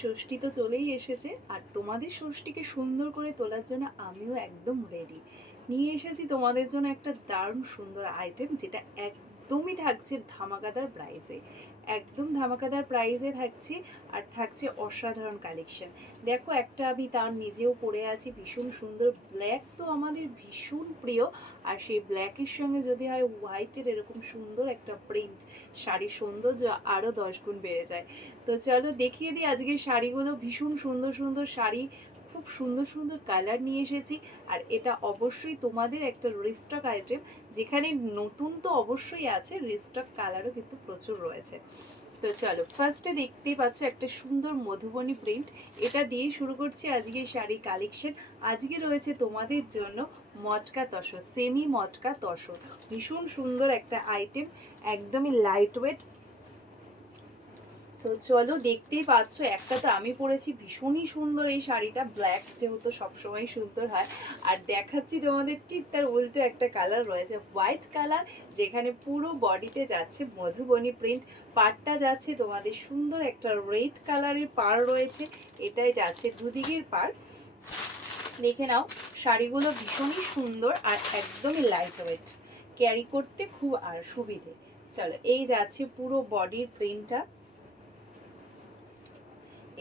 ষষ্ঠী তো চলেই এসেছে, আর তোমাদের ষষ্ঠীকে সুন্দর করে তোলার জন্য আমিও একদম রেডি। নিয়ে এসেছি তোমাদের জন্য একটা দারুণ সুন্দর আইটেম, যেটা একদমই থাকছে ধামাকাদার প্রাইসে। একদম ধামাকাদার প্রাইসে থাকছে, আর থাকছে অসাধারণ কালেকশন। দেখো, একটা আমি তার নিজেও পরে আছি, ভীষণ সুন্দর। ব্ল্যাক তো আমাদের ভীষণ প্রিয়, আর সেই ব্ল্যাকের সঙ্গে যদি হয় হোয়াইটের এরকম সুন্দর একটা প্রিন্ট, শাড়ির সৌন্দর্য আরও 10 গুণ বেড়ে যায়। তো চলো দেখিয়ে দিই আজকের শাড়িগুলো। ভীষণ সুন্দর সুন্দর শাড়ি, খুব সুন্দর সুন্দর কালার নিয়ে এসেছি। আর এটা অবশ্যই তোমাদের একটা রিস্টক আইটেম, যেখানে নতুন তো অবশ্যই আছে, রিস্টক কালারও কিন্তু প্রচুর রয়েছে। তো চলো, ফার্স্টে দেখতেই পাচ্ছ একটা সুন্দর মধুবনী প্রিন্ট। এটা দিয়ে শুরু করছি আজকে শাড়ি কালেকশন। আজকে রয়েছে তোমাদের জন্য মটকা তসর, সেমি মটকা তসর। ভীষণ সুন্দর একটা আইটেম, একদমই লাইট ওয়েট। তো চলো, দেখতেই পাচ্ছ একটা তো আমি পরেছি, ভীষণই সুন্দর এই শাড়িটা, ব্ল্যাক যেহেতু সবসময় সুন্দর হয়। আর দেখাচ্ছি তোমাদের ঠিক তার উল্টো একটা কালার রয়েছে, হোয়াইট কালার, যেখানে পুরো বডিতে যাচ্ছে মধুবনী প্রিন্ট। পাড়টা যাচ্ছে তোমাদের সুন্দর একটা রেড কালারের পাড় রয়েছে, এটাই যাচ্ছে দুদিকের পাড়। দেখে নাও, শাড়িগুলো ভীষণই সুন্দর আর একদমই লাইট ওয়েট, ক্যারি করতে খুব আর সুবিধে। চলো, এই যাচ্ছে পুরো বডির প্রিন্টটা।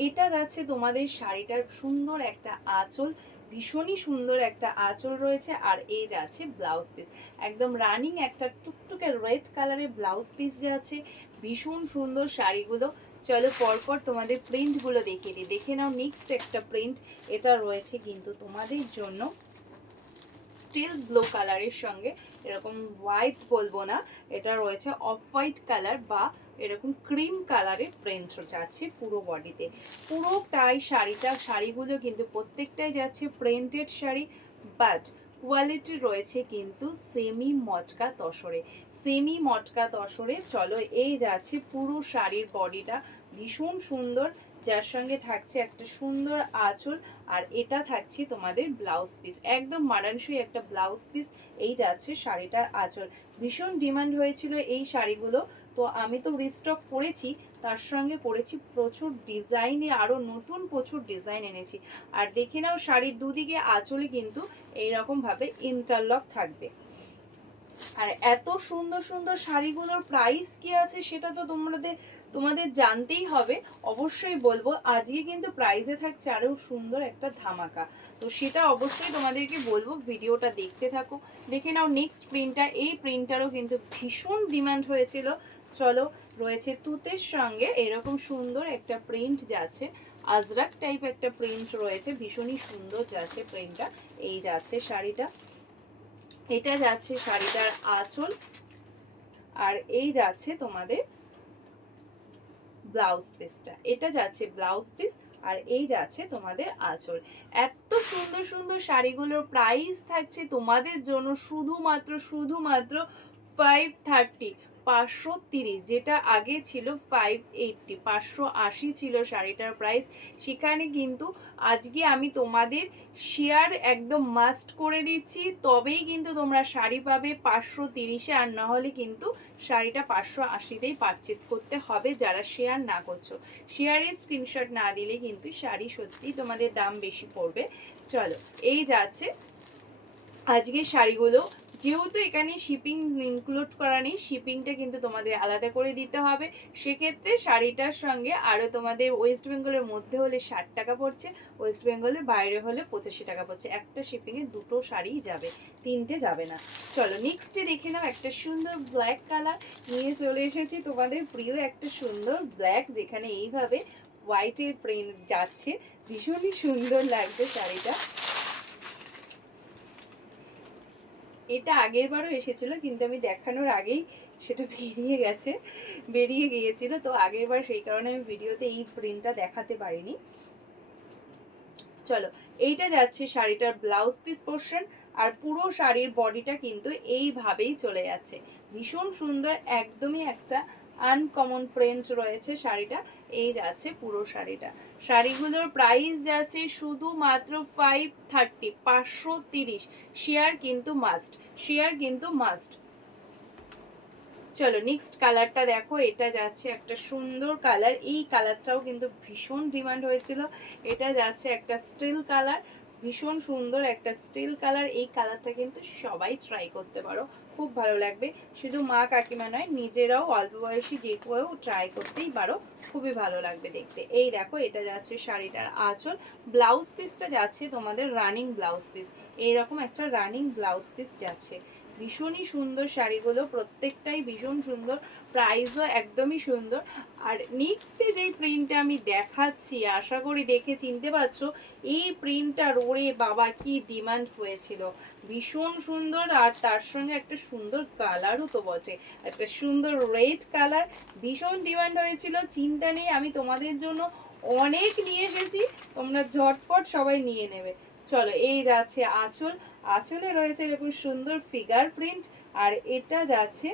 এটা যাচ্ছে তোমাদের শাড়িটার সুন্দর একটা আঁচল, ভীষণই সুন্দর একটা আঁচল রয়েছে। আর এই যাচ্ছে ব্লাউজ পিস, একদম রানিং একটা টুকটুকে রেড কালারের ব্লাউজ পিস যাচ্ছে। ভীষণ সুন্দর শাড়িগুলো। চলো পরপর তোমাদের প্রিন্টগুলো দেখিয়ে দিই, দেখে নাও। নেক্সট একটা প্রিন্ট, এটা রয়েছে কিন্তু তোমাদের জন্য স্টিল ব্লু কালারের সঙ্গে এরকম হোয়াইট বলবো না, এটা রয়েছে অফ হোয়াইট কালার বা এরকম ক্রিম কালারের প্রিন্ট যাচ্ছে পুরো বডিতে। পুরোটাই শাড়িগুলো কিন্তু প্রত্যেকটাই যাচ্ছে প্রিন্টেড শাড়ি, বাট কোয়ালিটি রয়েছে কিন্তু সেমি মটকা তসরে। সেমি মটকা তসরে। চলো, এই যাচ্ছে পুরো শাড়ির বডিটা, ভীষণ সুন্দর, যার সঙ্গে থাকছে একটা সুন্দর আঁচল। আর এটা থাকছে তোমাদের ব্লাউজ পিস, একদম মানানসই একটা ব্লাউজ পিস। এই যাচ্ছে শাড়িটার আঁচল। ভীষণ ডিমান্ড হয়েছিল এই শাড়িগুলো, তো আমি তো রিস্টক করেছি, তার সঙ্গে করেছি প্রচুর ডিজাইনে, আরও নতুন প্রচুর ডিজাইন এনেছি। আর দেখে নাও, শাড়ির দুদিকে আঁচলে কিন্তু এইরকমভাবে ইন্টারলক থাকবে। আর এত সুন্দর সুন্দর শাড়িগুলোর প্রাইস কি আছে সেটা তো তোমাদের জানতেই হবে। অবশ্যই বলবো, আজকে কিন্তু প্রাইসে থাকছে আরো সুন্দর একটা ধামাকা, তো সেটা অবশ্যই তোমাদেরকে বলবো, ভিডিওটা দেখতে থাকো। দেখে নাও নেক্সট প্রিন্টটা, এই প্রিন্টটারও কিন্তু ভীষণ ডিমান্ড হয়েছিল। চলো, রয়েছে তুতের সঙ্গে এরকম সুন্দর একটা প্রিন্ট যাচ্ছে, আজরাক টাইপ একটা প্রিন্ট রয়েছে, ভীষণই সুন্দর যাচ্ছে প্রিন্টটা। এই যাচ্ছে শাড়িটা, এটা যাচ্ছে শাড়িটার আঁচল। আর এই যাচ্ছে তোমাদের ব্লাউজ পিসটা, এটা যাচ্ছে ব্লাউজ পিস। আর এই যাচ্ছে তোমাদের আঁচল। এত সুন্দর সুন্দর শাড়িগুলোর প্রাইস থাকছে তোমাদের জন্য শুধুমাত্র শুধুমাত্র 530, 530, যেটা আগে ছিল 580, 580 ছিল শাড়িটার প্রাইস। সেখানে কিন্তু আজকে আমি তোমাদের শেয়ার একদম মাস্ট করে দিচ্ছি, তবেই কিন্তু তোমরা শাড়ি পাবে 530-এ, আর না হলে কিন্তু শাড়িটা 580-তেই পারচেস করতে হবে যারা শেয়ার না করছো। শেয়ারের স্ক্রিনশট না দিলে কিন্তু শাড়ি সত্যিই তোমাদের দাম বেশি পড়বে। চলো, এই যাচ্ছে আজকের শাড়িগুলো। যেহেতু এখানে শিপিং ইনক্লুড করা নেই, শিপিংটা কিন্তু তোমাদের আলাদা করে দিতে হবে। সেক্ষেত্রে শাড়িটার সঙ্গে আরও তোমাদের ওয়েস্ট বেঙ্গলের মধ্যে হলে 60 টাকা পড়ছে, ওয়েস্ট বেঙ্গলের বাইরে হলে 85 টাকা পড়ছে। একটা শিপিংয়ে দুটো শাড়িই যাবে, তিনটে যাবে না। চলো, নেক্সটে দেখে নাও, একটা সুন্দর ব্ল্যাক কালার নিয়ে চলে এসেছি, তোমাদের প্রিয় একটা সুন্দর ব্ল্যাক, যেখানে এইভাবে হোয়াইটের প্রিন্ট যাচ্ছে, ভীষণই সুন্দর লাগছে শাড়িটা। এটা আগের বারও এসেছিল, কিন্তু আমি দেখানোর আগেই সেটা বেরিয়ে গিয়েছিল, তো আগের বার সেই কারণে আমি ভিডিওতে এই প্রিন্টটা দেখাতে পারিনি। চলো, এইটা যাচ্ছে শাড়িটার ব্লাউজ পিস পোর্শন। আর পুরো শাড়ির বডিটা কিন্তু এইভাবেই চলে যাচ্ছে, ভীষণ সুন্দর, একদমই একটা আনকমন প্রিন্ট রয়েছে শাড়িটা। এই যাচ্ছে পুরো শাড়িটা। শাড়িগুলোর প্রাইস যাচ্ছে শুধুমাত্র 530, 530। শেয়ার কিন্তু মাস্ট, শেয়ার কিন্তু মাস্ট। চলো নেক্সট কালারটা দেখো, এটা যাচ্ছে একটা সুন্দর কালার, এই কালারটাও কিন্তু ভীষণ ডিমান্ড হয়েছিল। এটা যাচ্ছে একটা স্টিল কালার, ভীষণ সুন্দর একটা স্টিল কালার। এই কালারটা কিন্তু সবাই ট্রাই করতে পারো, খুব ভালো লাগবে। শুধু মা কাকিমা নয়, নিজেরাও অল্প বয়সী যে কেউ ট্রাই করতেই পারো, খুবই ভালো লাগবে দেখতে। এই দেখো এটা যাচ্ছে শাড়িটার আঁচল, ব্লাউজ পিসটা যাচ্ছে তোমাদের রানিং ব্লাউজ পিস, এইরকম একটা রানিং ব্লাউজ পিস যাচ্ছে। ভীষণই সুন্দর শাড়িগুলো, প্রত্যেকটাই ভীষণ সুন্দর, প্রাইসও একদমই সুন্দর। আর নেক্সটে যেই প্রিন্টটা আমি দেখাচ্ছি, আশা করি দেখে চিনতে পারছো, এই প্রিন্টটা ওরে বাবা কি ডিমান্ড হয়েছিল, ভীষণ সুন্দর। আর তার সঙ্গে একটা সুন্দর কালারও তো বটে, একটা সুন্দর রেড কালার, ভীষণ ডিমান্ড হয়েছিল। চিন্তা নেই, আমি তোমাদের জন্য অনেক নিয়ে এসেছি, তোমরা ঝটপট সবাই নিয়ে নেবে। চলো এই যাচ্ছে আঁচল, আঁচলে রয়েছে এরকম সুন্দর ফিগার প্রিন্ট। আর এটা যাচ্ছে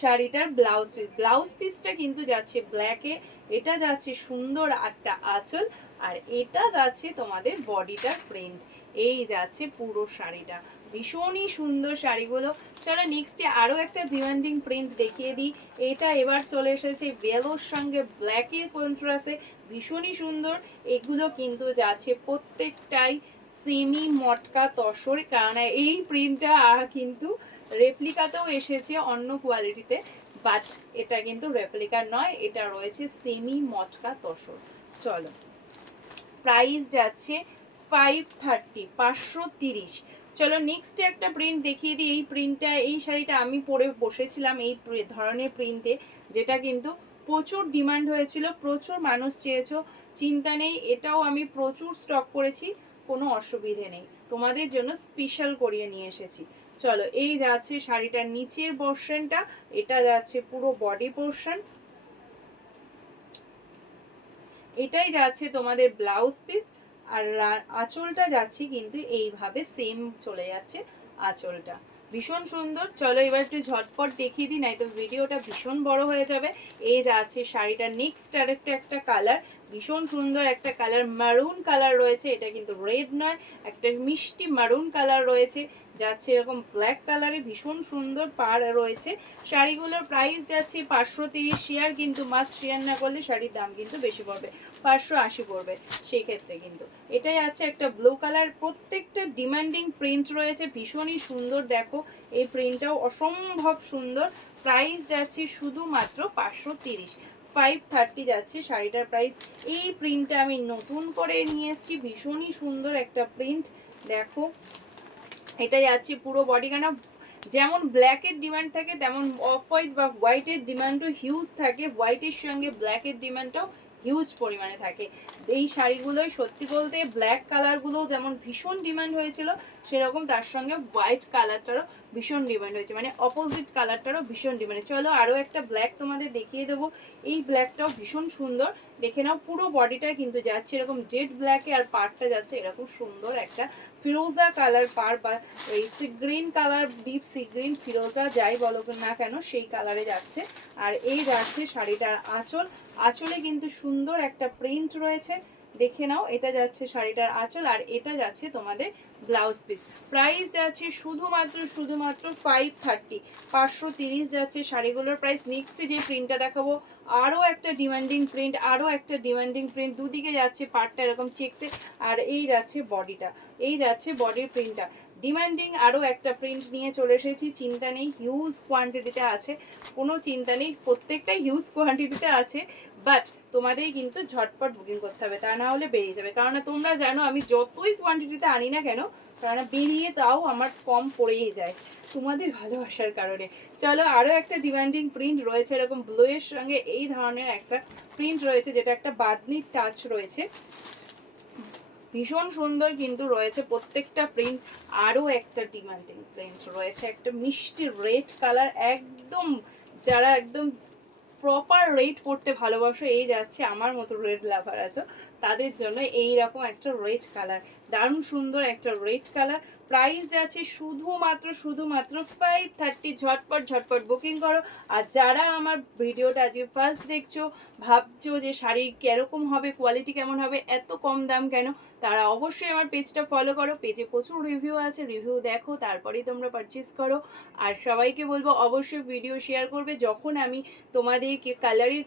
শাড়িটার ব্লাউজ পিস, ব্লাউজ পিসটা কিন্তু যাচ্ছে ব্ল্যাকে, এটা যাচ্ছে সুন্দর একটা আঁচল, আর এটা যাচ্ছে তোমাদের বডিটার প্রিন্ট। এই যাচ্ছে পুরো শাড়িটা, ভীষণই সুন্দর শাড়িগুলো। চলো নেক্সটে আরো একটা ডিমান্ডিং প্রিন্ট দেখিয়ে দিই। এটা এবার চলে এসেছে বেলোর সঙ্গে ব্ল্যাকের কন্ট্রাস্টে, ভীষণই সুন্দর। এগুলো কিন্তু যাচ্ছে প্রত্যেকটাই সেমি মটকা তসর, কারণ এই প্রিন্টটা কিন্তু রেপ্লিকাতেও এসেছে অন্য কোয়ালিটিতে, বাট এটা কিন্তু রেপ্লিকা নয়, এটা রয়েছে সেমি মটকা তসর। চলো প্রাইস যাচ্ছে 530, 530। চলো নেক্সট একটা প্রিন্ট দেখিয়ে দিই। এই প্রিন্টটা, এই শাড়িটা আমি পরে বসেছিলাম এই ধরনের প্রিন্টে, যেটা কিন্তু প্রচুর ডিমান্ড হয়েছিল, প্রচুর মানুষ চেয়েছো। চিন্তা নেই, এটাও আমি প্রচুর স্টক করেছি, কোনো অসুবিধে নেই, তোমাদের জন্য স্পেশাল করিয়ে নিয়ে এসেছি। চলো এই যাচ্ছে শাড়িটার নিচের পোর্শনটা, এটা যাচ্ছে পুরো বডি পোর্শন, এটাই যাচ্ছে তোমাদের ব্লাউজ পিস। আর আঁচলটা যাচ্ছে কিন্তু এইভাবে সেম চলে যাচ্ছে আঁচলটা, ভীষণ সুন্দর। চলো এবার একটু ঝটপট দেখিয়ে দিই, নাই তো ভিডিওটা ভীষণ বড় হয়ে যাবে। এই যাচ্ছে শাড়িটার নেক্সট আরেকটা একটা কালার, ভীষণ সুন্দর একটা কালার, মারুন কালার রয়েছে, এটা কিন্তু রেড নয়, একটা মিষ্টি মারুন কালার রয়েছে, যাচ্ছে এরকম ব্ল্যাক কালারে, ভীষণ সুন্দর পার রয়েছে। শাড়িগুলোর প্রাইস যাচ্ছে 530, শেয়ার কিন্তু মাস্ট, শেয়ার না করলে শাড়ির দাম কিন্তু বেশি পড়বে, 580 পড়বে সেই ক্ষেত্রে কিন্তু। এটাই আছে একটা ব্লু কালার, প্রত্যেকটা ডিমান্ডিং প্রিন্ট রয়েছে, ভীষণই সুন্দর। দেখো এই প্রিন্টটাও অসম্ভব সুন্দর। প্রাইস যাচ্ছে শুধুমাত্র 530, 530 যাচ্ছে শাড়িটার প্রাইস। এই প্রিন্টটা আমি নতুন করে নিয়ে এসেছি, ভীষণই সুন্দর একটা প্রিন্ট। দেখো এটা যাচ্ছে পুরো বডি, কেন যেমন ব্ল্যাকের ডিমান্ড থাকে তেমন অফ হোয়াইট বা হোয়াইটের ডিমান্ডও হিউজ থাকে, হোয়াইটের সঙ্গে ব্ল্যাকের ডিমান্ডটাও হিউজ পরিমাণে থাকে। এই শাড়িগুলোই সত্যি বলতে ব্ল্যাক কালারগুলো যেমন ভীষণ ডিমান্ড হয়েছিল, সেরকম তার সঙ্গে হোয়াইট কালারটারও ভীষণ ডিমান্ড হয়েছে, মানে অপোজিট কালারটারও ভীষণ ডিমান্ড। চলো আরও একটা ব্ল্যাক তোমাদের দেখিয়ে দেবো, এই ব্ল্যাকটাও ভীষণ সুন্দর, দেখে নাও। পুরো বডিটা কিন্তু যাচ্ছে এরকম জেড ব্ল্যাকে, আর পাড়টা যাচ্ছে এরকম সুন্দর একটা ফিরোজা কালার পার, বা এই sea green colour, deep sea green ফিরোজা যাই বলো না কেন সেই কালারে যাচ্ছে। আর এই যাচ্ছে শাড়িটার আঁচল, আঁচলে কিন্তু সুন্দর একটা প্রিন্ট রয়েছে, দেখে নাও। এটা যাচ্ছে শাড়িটার আঁচল, আর এটা যাচ্ছে তোমাদের ব্লাউজ পিস। প্রাইস যাচ্ছে শুধুমাত্র 530, 530 যাচ্ছে শাড়িগুলোর প্রাইস। নেক্সট যে প্রিন্টটা দেখাবো, আরও একটা ডিমান্ডিং প্রিন্ট, আরও একটা ডিমান্ডিং প্রিন্ট, দুদিকে যাচ্ছে পাটটা এরকম চেকসে, আর এই যাচ্ছে বডিটা, এই যাচ্ছে বডির প্রিন্টটা ডিমান্ডিং। আরও একটা প্রিন্ট নিয়ে চলে এসেছি, চিন্তা নেই হিউজ কোয়ান্টিটিতে আছে, কোনো চিন্তা নেই, প্রত্যেকটাই হিউজ কোয়ান্টিটিতে আছে, বাট তোমাদের কিন্তু ঝটপট বুকিং করতে হবে, তা না হলে বেরিয়ে যাবে। কারণ তোমরা জানো আমি যতই কোয়ান্টিটিতে আনি না কেন, কারণ বেরিয়ে তাও আমার কম পড়েই যায় তোমাদের ভালোবাসার কারণে। চলো আরও একটা ডিমান্ডিং প্রিন্ট রয়েছে, এরকম ব্লু এর সঙ্গে এই ধরনের একটা প্রিন্ট রয়েছে, যেটা একটা বাদনির টাচ রয়েছে, ভীষণ সুন্দর কিন্তু রয়েছে প্রত্যেকটা প্রিন্ট। আরও একটা ডিমান্ডিং প্রিন্ট রয়েছে, একটা মিষ্টি রেড কালার, একদম যারা একদম প্রপার রেড পড়তে ভালোবাসো, এই যাচ্ছে আমার মতো রেড লাভার আছো, তাদের জন্য এই রকম একটা রেড কালার, দারুণ সুন্দর একটা রেড কালার। প্রাইস যাচ্ছে শুধুমাত্র 530। ঝটপট ঝটপট বুকিং করো। আর যারা আমার ভিডিওটা আজকে ফার্স্ট দেখছো, ভাবছো যে শাড়ি কিরকম হবে, কোয়ালিটি কেমন হবে, এত কম দাম কেন, তারা অবশ্যই আমার পেজটা ফলো করো। পেজে প্রচুর রিভিউ আছে, রিভিউ দেখো তারপরেই তোমরা পারচেস করো। আর সবাইকে বলবো অবশ্যই ভিডিও শেয়ার করবে। যখন আমি তোমাদেরকে কালারের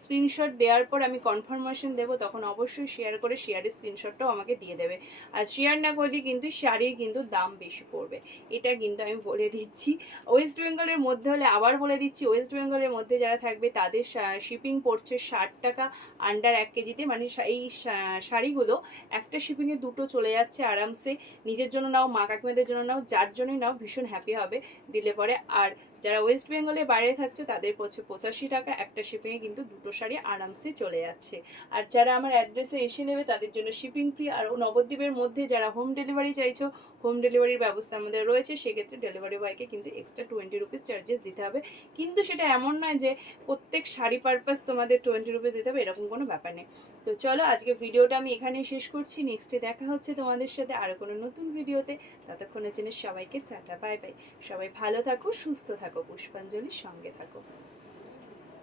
স্ক্রিনশট দেওয়ার পর আমি কনফার্মেশন দেবো, তখন অবশ্যই শেয়ার করে শেয়ারের স্ক্রিনশটটাও আমাকে দিয়ে দেবে। আর শেয়ার না করলে কিন্তু শাড়ির কিন্তু দাম বেশি পড়বে, এটা কিন্তু আমি বলে দিচ্ছি। ওয়েস্ট বেঙ্গলের মধ্যে হলে আবার বলে দিচ্ছি, ওয়েস্ট বেঙ্গলের মধ্যে যারা থাকবে তাদের শিপিং পড়ছে 60 টাকা আন্ডার 1 কেজিতে। মানে এই শাড়িগুলো একটা শিপিংয়ে দুটো চলে যাচ্ছে আরামসে। নিজের জন্য নাও, মা কাকিমাদের জন্য নাও, যার জন্যই নাও ভীষণ হ্যাপি হবে দিলে পরে। আর যারা ওয়েস্ট বেঙ্গলের বাইরে থাকছে তাদের পড়ছে 85 টাকা, একটা শিপিংয়ে কিন্তু দুটো শাড়ি আরামসে চলে যাচ্ছে। আর যারা আমার অ্যাড্রেসে এসে নেবে তাদের জন্য শিপিং ফ্রি। আর নবদ্বীপের মধ্যে যারা হোম ডেলিভারি চাইছো, হোম ডেলিভারির ব্যবস্থা আমাদের রয়েছে। সেক্ষেত্রে ডেলিভারি বয়কে কিন্তু এক্সট্রা 20 রুপিস চার্জেস দিতে হবে। কিন্তু সেটা এমন নয় যে প্রত্যেক শাড়ি পারপাস তোমাদের 20 রুপিস দিতে হবে, এরকম কোনো ব্যাপার নেই। তো চলো আজকে ভিডিওটা আমি এখানেই শেষ করছি। নেক্সটে দেখা হচ্ছে তোমাদের সাথে আরও কোনো নতুন ভিডিওতে। ততক্ষণের জন্য সবাইকে টাটা বাই বাই। সবাই ভালো থাকো, সুস্থ থাকো, পুষ্পাঞ্জলির সঙ্গে থাকো।